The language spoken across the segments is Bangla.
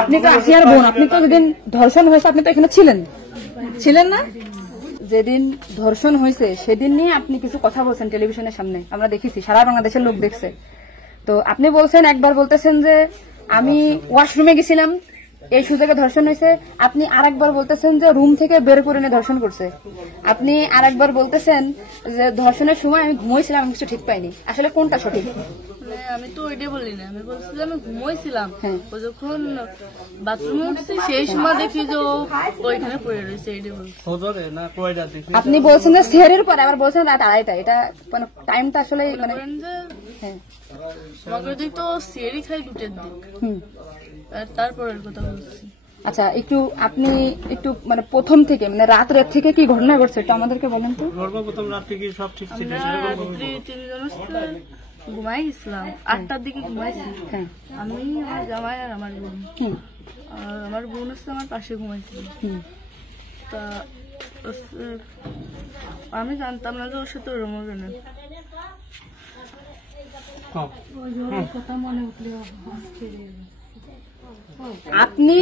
আপনি তো আসিয়ার বোন, আপনি তো যেদিন ধর্ষণ হয়েছে আপনি তো এখানে ছিলেন না? যেদিন ধর্ষণ হয়েছে সেদিন নিয়ে আপনি কিছু কথা বলছেন টেলিভিশনের সামনে, আমরা দেখেছি, সারা বাংলাদেশের লোক দেখছে। তো আপনি বলছেন, একবার বলতেছেন যে আমি ওয়াশরুমে গেছিলাম এই সুযোগে ধর্ষণ হয়েছে, আপনি আরেকবার বলতেছেন যে রুম থেকে বের করে নিয়ে ধর্ষণ করছে, আপনি আরেকবার বলতেছেন যে ধর্ষণের সময় আমি ঘুমাইছিলাম, আমি কিছু ঠিক পাইনি। আসলে কোনটা সঠিক? আমি তো ওইটাই বলি না, আমি বলছিলাম আমি ঘুমাইছিলাম, ও যখন বাথরুমে উঠছি সেই সময় দেখি যে ওইখানে পড়ে রয়েছে, এইটাই বলছি। আপনি বলছেন যে সেহরের পরে, আবার বলছেন রাত 2:30, এটা মানে টাইমটা আসলে মানে আমাকে দিক তো সেহরি খাই 2টার দিক, তারপরের কথা বলছি। আচ্ছা, আপনি একটু মানে প্রথম থেকে মানে রাত থেকে কি ঘটনা ঘটছে একটু আমাদেরকে বলেন তো। সর্বপ্রথম রাত থেকে সব ঠিক ছিল, রাত্রি 3 জন ঘুমাই গেছিলাম, 8টার দিকে ঘুমাইছি। আমি, আমার জামাই আর আমার বোন, আমার বোন হচ্ছে আমার পাশে ঘুমাইছিল। তা আমি জানতাম না যে ওর সাথে ওরম হবে না। আপনি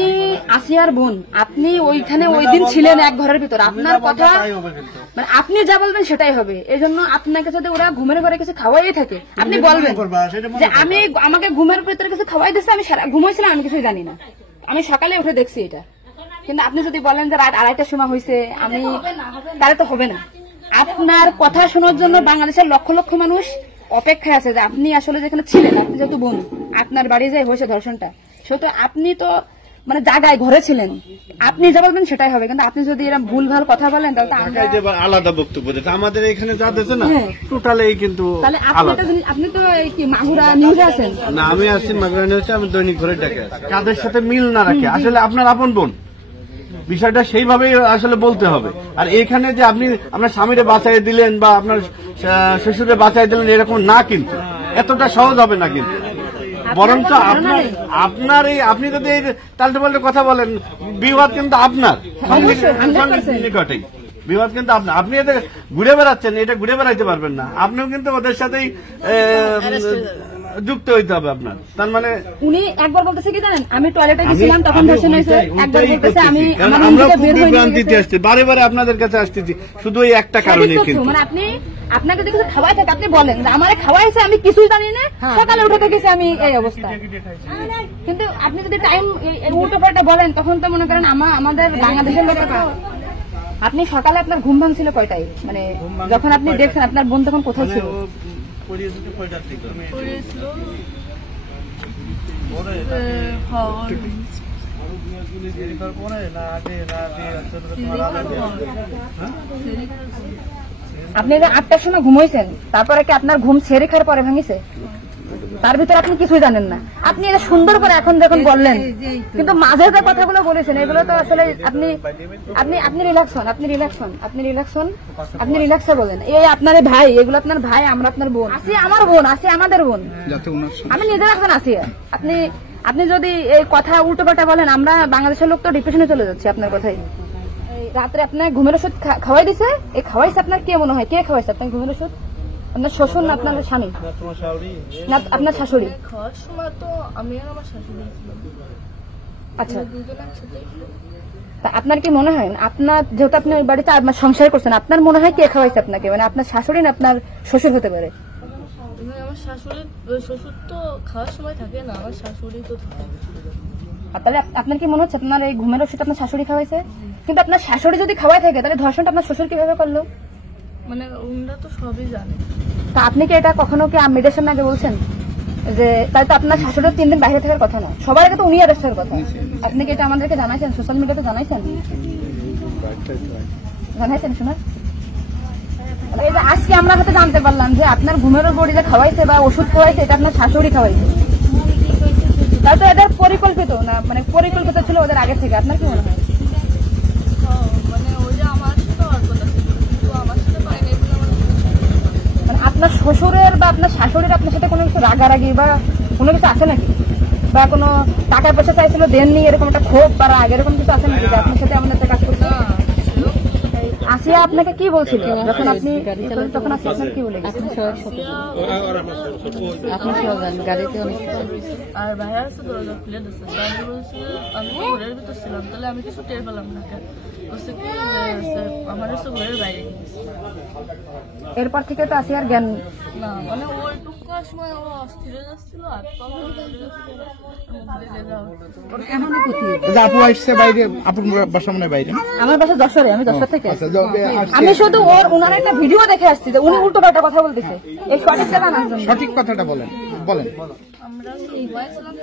আসিয়ার বোন, আপনি ওইখানে ওই দিন ছিলেন এক ঘরের ভিতর, আপনার কথা মানে আপনি যা বলবেন সেটাই হবে। এই জন্য আপনাকে যদি ওরা ঘুমের ঘরে কিছু খাওয়াই থাকে আপনি বলবেন যে আমাকে ঘুমের ভিতরে কিছু খাওয়াই দিচ্ছে, আমি ঘুমাইছিলাম, আমি কিছুই জানি না, আমি সকালে উঠে দেখছি এটা। কিন্তু আপনি যদি বলেন যে রাত 2:30টার সময় হয়েছে, আমি তাহলে তো হবে না। আপনার কথা শোনার জন্য বাংলাদেশের লক্ষ লক্ষ মানুষ অপেক্ষায় আছে যে আপনি আসলে যেখানে ছিলেন, আপনি যেহেতু বোন, আপনার বাড়ি যে হয়েছে ধর্ষণটা, সেহেতু আপনি তো মানে জায়গায় ঘরে ছিলেন, আপনি যা বলবেন সেটাই হবে। কিন্তু আপনি যদি এরকম ভুল ভাল কথা বলেন তাহলে আলাদা বক্তব্য দিতে, আমাদের এখানে যা দিচ্ছে না টোটালি কিন্তু আপনি তো কি মাগুরা নিউজে আছেন না? আমি আছি মাগুরা নিউজে, আমি দৈনিক ঘরে ডেকে আছি। কাদের সাথে মিল না রাখে আসলে আপনার আপন বোন, বিষয়টা সেইভাবেই আসলে বলতে হবে। আর এখানে যে আপনি আপনার স্বামীরে বাঁচাই দিলেন বা আপনার শ্বশুরে বাঁচাই দিলেন এরকম না, কিন্তু এতটা সহজ হবে না। কিন্তু বরঞ্চ আপনার এই আপনি যদি তাল্টে পাল্টে কথা বলেন, বিবাদ কিন্তু আপনার নিকটেই, বিবাদ কিন্তু আপনার। আপনি এতে ঘুরে বেড়াচ্ছেন, এটা ঘুরে বেড়াইতে পারবেন না, আপনিও কিন্তু ওদের সাথেই যুক্ত হইতে হবে আপনার। তার মানে উনি একবার বলতেছে কি জানেন, আমি টয়লেটে গেছিলাম তখন ধর্ষণ হয়েছে, একবার বলতেছে আমি আমরা বিভ্রান্তিতে আসছি, বারে বারে আপনাদের কাছে আসতেছি শুধু এই একটা কারণে। কিন্তু মানে আপনাকে যদি কিছু খাওয়াই থাকে আপনি বলেন যে আমারে খাওয়াইছে, আমি কিছুই জানি না, সকালে উঠে দেখেছি আমি এই অবস্থা। কিন্তু আপনি যদি টাইম উল্টো পাল্টা বলেন তখন তো মনে করেন আমাদের বাংলাদেশের লোকেরা, আপনি সকালে আপনার ঘুম ভাঙছিল কয়টায়, মানে যখন আপনি দেখছেন আপনার বোন তখন কোথায় ছিল? আপনি 8টার সময় ঘুমাইছেন, তারপরে কি আপনার ঘুম ছেড়ে খাওয়ার পরে ভাঙিছে? তার ভিতরে আপনি কিছুই জানেন না। আপনি এটা সুন্দর করে এখন যখন বললেন, কিন্তু মাঝে যে কথাগুলো বলেছেন এগুলো তো আসলে আপনি রিল্যাক্স হন, আপনি রিল্যাক্সে বলেন। এই আপনার ভাই, এগুলো আপনার ভাই, আমরা আপনার বোন, আসি আমার বোন, আসি আমাদের বোন, আমি নিজের এখন আসি। আপনি যদি এই কথা উল্টো পাল্টা বলেন, আমরা বাংলাদেশের লোক তো ডিপ্রেশনে চলে যাচ্ছে আপনার কথাই। রাত্রে আপনার ঘুমের ওষুধ খাওয়াই দিছে, এই খাওয়াইছে আপনার কে মনে হয়, কে খাওয়াইছে আপনার ঘুমের ওষুধ? আপনার শ্বশুর না আপনার স্বামী না আপনার শাশুড়ি? খাওয়ার সময় তো আমি আর আমার শাশুড়ি ছিলাম। আচ্ছা, আপনার কি মনে হয়, আপনার যেহেতু আপনি ওই বাড়িতে আপনার সংসার করছেন, আপনার মনে হয় কে খাওয়াইছে আপনাকে, মানে আপনার শাশুড়ি না আপনার শ্বশুর হতে পারে? আমার শাশুড়ি, শ্বশুর তো খাওয়ার সময় থাকে না, আমার শাশুড়ি তো থাকে। তাহলে আপনার কি মনে হচ্ছে আপনার এই ঘুমের ওষুধ আপনার শাশুড়ি খাওয়াইছে? কিন্তু আপনার শাশুড়ি যদি খাওয়াই থাকে তাহলে ধর্ষণটা আপনার শ্বশুর কিভাবে করলো? মানে ওনারা তো সবই জানে। তা আপনি কি এটা কখনো কি মিডিয়ার সামনে আগে বলছেন যে তাই তো আপনার শাশুড়ির 3 দিন বাইরে থাকার কথা না, সবার আগে তো উনি অ্যারেস্ট হওয়ার কথা? আপনি কি এটা আমাদেরকে জানাইছেন, সোশ্যাল মিডিয়াতে জানাইছেন শোনা? এই যে আজকে আমরা হয়তো জানতে পারলাম যে আপনার ঘুমের বড়ি যে খাওয়াইছে বা ওষুধ খাওয়াইছে এটা আপনার শাশুড়ি খাওয়াইছে, তাই তো এদের পরিকল্পিত না, মানে পরিকল্পিত ছিল ওদের আগে থেকে। আপনার কি মনে হয়? মানে ওই যে আমার সাথে আর কথা ছিল, কিন্তু আমার সাথে পাইনি, মানে আপনার শ্বশুরের বা আপনার শাশুড়ির আপনার সাথে কোনো কিছু রাগারাগি বা কোনো কিছু আছে নাকি, বা কোনো টাকা পয়সা চাইছিল দেননি, এরকম একটা ক্ষোভ বা রাগ এরকম কিছু আছে নাকি যে আপনার সাথে আমাদের কাজ করতে? আসিয়া আপনাকে কি বলছিল যখন আপনি তখন আসিয়া আপনাকে কি বলে গেছে? গাড়িতে আর ভাইয়া আছে দরজা খুলে দিচ্ছে, আমি বলছি আমি তো ঘরের ভিতর ছিলাম, তাহলে আমি কিছু টের পেলাম না কেন? বলছে কি আমার হচ্ছে ঘরের বাইরে গেছে। এরপর থেকে তো আসিয়ার জ্ঞান না মানে ওইটুকু সময় ও অস্থির হয়ে যাচ্ছিল, আর আপু আসছে বাইরে, আপুর বাসা মনে বাইরে, আমার বাসা যশোরে, আমি যশোর থেকে। আমি শুধু ওনার একটা ভিডিও দেখে আসছি যে উনি উল্টো পাল্টা কথা বলতেছে, এই সঠিকটা জানার জন্য। সঠিক কথাটা বলেন বলেন। আমরা ঘুমাইছিলাম,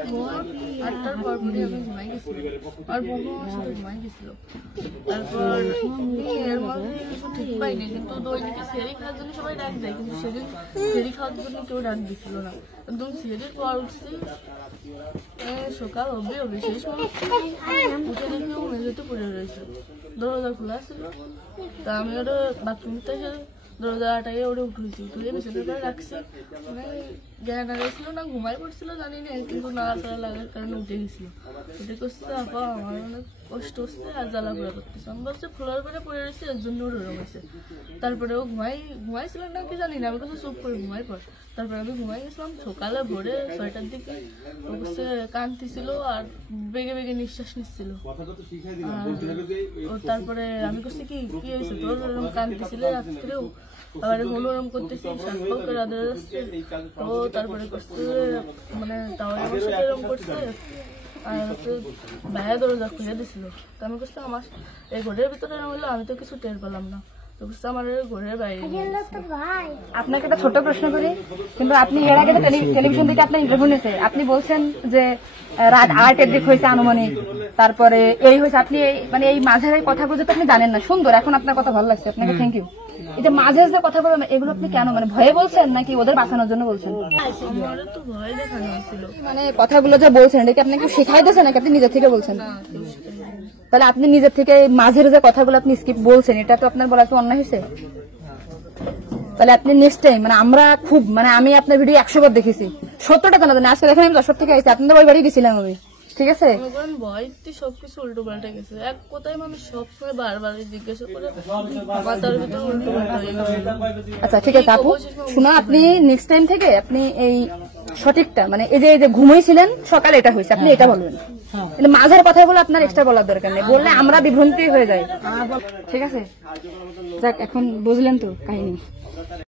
8টার পর পরে আমি ঘুমাই গেছিলাম, আর বোনও আমার সাথে ঘুমাই গেছিল। তারপর এর মধ্যে কিছু ঠিক পাইনি, কিন্তু দৈনিকে সেরি খাওয়ার জন্য সবাই ডাক দেয়, কিন্তু সেদিন সেরি খাওয়ার জন্য কেউ ডাক দিছিল না। একদম সেরির পর উঠছি, সকাল হবে সেই সময় উঠে দেখি ও মেঝেতে পড়ে রয়েছে, দরজা খোলা ছিল। তা আমি ওটা বাথরুম থেকে দরজা আটাইয়ে ওটা উঠেছি, উঠে বিছানার পরে রাখছি, মানে জ্ঞান হারাইছিল না ঘুমাই পড়ছিল জানি না, কিন্তু নাড়াচাড়া লাগার কারণে উঠে গেছিল। উঠে করছে আপা আমার অনেক কষ্ট হচ্ছে আর জ্বালা পোড়া করতেছে। আমি বলছি ফ্লোর করে পড়ে রয়েছে, এর জন্য ওরকম হয়েছে। তারপরে ও ঘুমাইছিল না কি জানি না, আমি কাছে চুপ করে ঘুমাই পড়। তারপরে আমি ঘুমাই গেছিলাম, সকালে ভোরে 6টার দিকে ও কাছে কাঁদতেছিল আর বেগে বেগে নিঃশ্বাস নিচ্ছিল। তারপরে আমি করছি কি হয়েছে তোর, ওরকম কাঁদতেছিল রাত্রেও, আবার ওরম করতেছি, সাতটাও করে আদর যাচ্ছে। ও তারপরে করছে মানে টাওয়ারে বসে এরকম করছে, আর হচ্ছে ভাইয়া দরজা খুলে দিছিল। তো আমি করছি আমার এই ঘরের ভিতরে এরকম হলো, আমি তো কিছু টের পেলাম না, তো করছে আমার ঘরের বাইরে। আপনাকে একটা ছোট প্রশ্ন করি, কিন্তু আপনি এর আগে টেলিভিশন থেকে আপনার ইন্টারভিউ নিয়েছে, আপনি বলছেন যে রাত 8-এর দিক হয়েছে আনুমানিক, তারপরে এই হয়েছে, আপনি মানে এই মাঝের এই কথাগুলো তো আপনি জানেন না। সুন্দর, এখন আপনার কথা ভালো লাগছে, আপনাকে থ্যাংক ইউ। এই যে মাঝের যে কথাগুলো এগুলো আপনি কেন মানে ভয়ে বলছেন নাকি ওদের বাঁচানোর জন্য বলছেন? আমার তো ভয় দেখানো হয়েছিল, মানে কথাগুলো যে বলছেন এটা কি আপনি একটু শেখাই দিয়েছেন নাকি আপনি নিজের থেকে বলছেন? তাহলে আপনি নিজের থেকে মাঝের যে কথাগুলো আপনি স্কিপ বলছেন, এটা তো আপনার বলা তো অন্যায় হয়েছে। তাহলে আপনি নেক্সট টাইম মানে আমরা খুব মানে আমি আপনার ভিডিও 100 বার দেখেছি, 70টা জানা জানি। আজকে দেখেন আমি 10 থেকে আইছি, আপনাদের ওই বাড়ি গেছিলাম আমি, ঠিক আছে? ভয়তে সবকিছু উল্টো পাল্টে গেছে। এক কথায় মানুষ সবসময় বারবার জিজ্ঞাসা করে মাথার ভিতরে উল্টো পাল্টা হয়ে গেছে। আচ্ছা ঠিক আছে আপু, শুনো আপনি নেক্সট টাইম থেকে আপনি এই সঠিকটা মানে এই যে ঘুমাইছিলেন সকালে এটা হয়েছে, আপনি এটা বলবেন। কিন্তু মাঝের কথাগুলো আপনার এক্সট্রা বলার দরকার নেই, বললে আমরা বিভ্রান্তি হয়ে যাই, ঠিক আছে? যাক, এখন বুঝলেন তো কাহিনী।